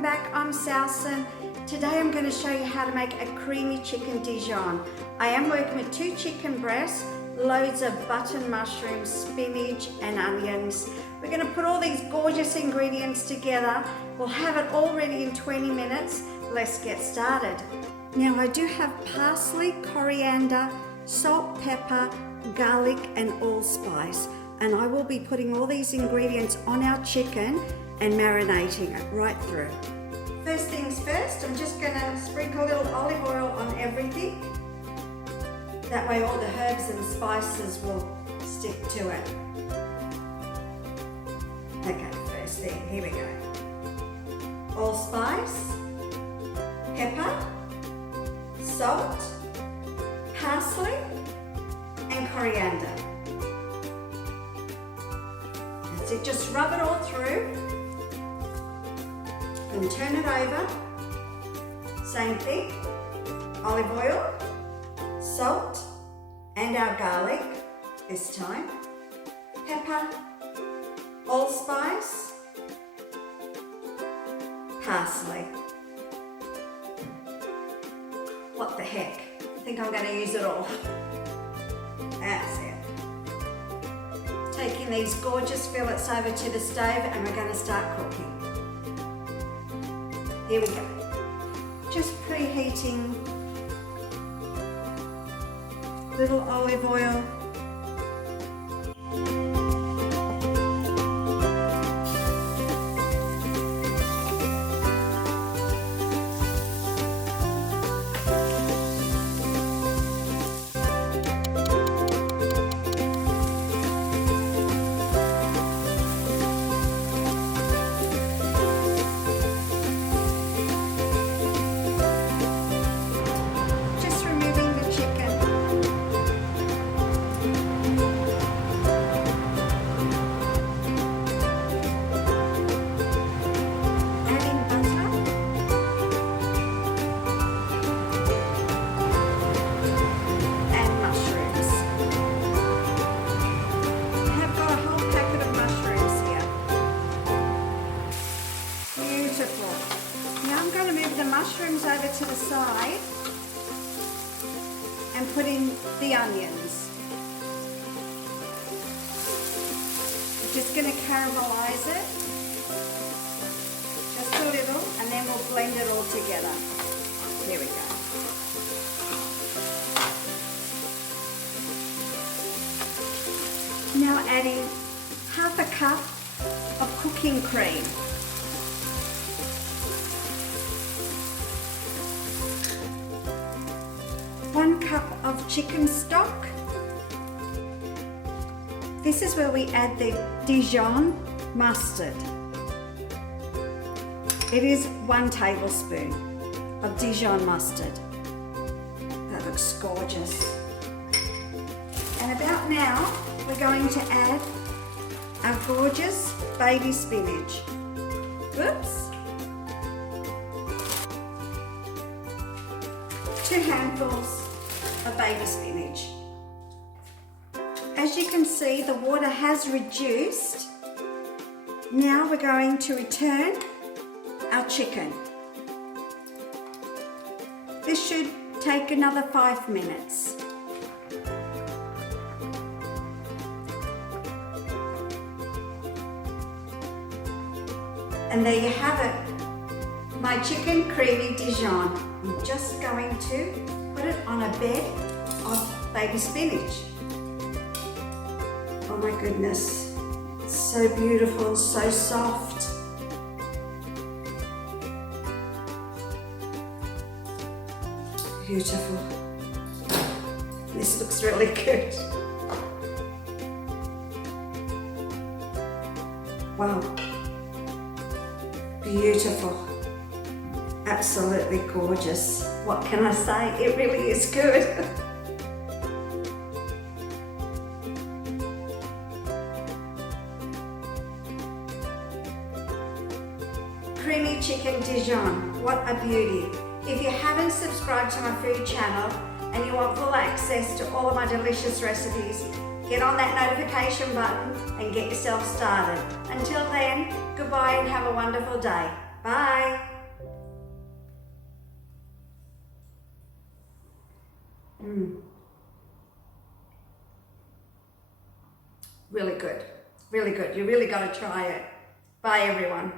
welcome back. I'm Sowson. Today I'm going to show you how to make a creamy chicken Dijon. I am working with 2 chicken breasts, loads of button mushrooms, spinach and onions. We're going to put all these gorgeous ingredients together. We'll have it all ready in 20 minutes. Let's get started. Now I do have parsley, coriander, salt, pepper, garlic and allspice. And I will be putting all these ingredients on our chicken and marinating it right through. First things first, I'm just going to sprinkle a little olive oil on everything. That way all the herbs and spices will stick to it. Okay, first thing, here we go. Allspice, pepper, salt, parsley and coriander. That's it, just rub it all through. And turn it over. Same thing, olive oil, salt, and our garlic this time, pepper, allspice, parsley. What the heck? I think I'm going to use it all. That's it. Taking these gorgeous fillets over to the stove and we're going to start cooking. Here we go. Just preheating little olive oil. Mushrooms over to the side and put in the onions. We're just going to caramelize it just a little and then we'll blend it all together. Here we go. Now adding half a cup of cooking cream. 1 cup of chicken stock. This is where we add the Dijon mustard. It is 1 tablespoon of Dijon mustard. That looks gorgeous. And about now, we're going to add our gorgeous baby spinach. Oops. 2 handfuls of baby spinach. As you can see, the water has reduced. Now we're going to return our chicken. This should take another 5 minutes. And there you have it, my chicken creamy Dijon. I'm just going to put it on a bed of baby spinach. Oh my goodness, it's so beautiful, so soft. Beautiful. This looks really good. Wow. Beautiful. Absolutely gorgeous. What can I say? It really is good. Creamy chicken Dijon. What a beauty. If you haven't subscribed to my food channel and you want full access to all of my delicious recipes, get on that notification button and get yourself started. Until then, goodbye and have a wonderful day. Bye. Really good. Really good. You really got to try it. Bye, everyone.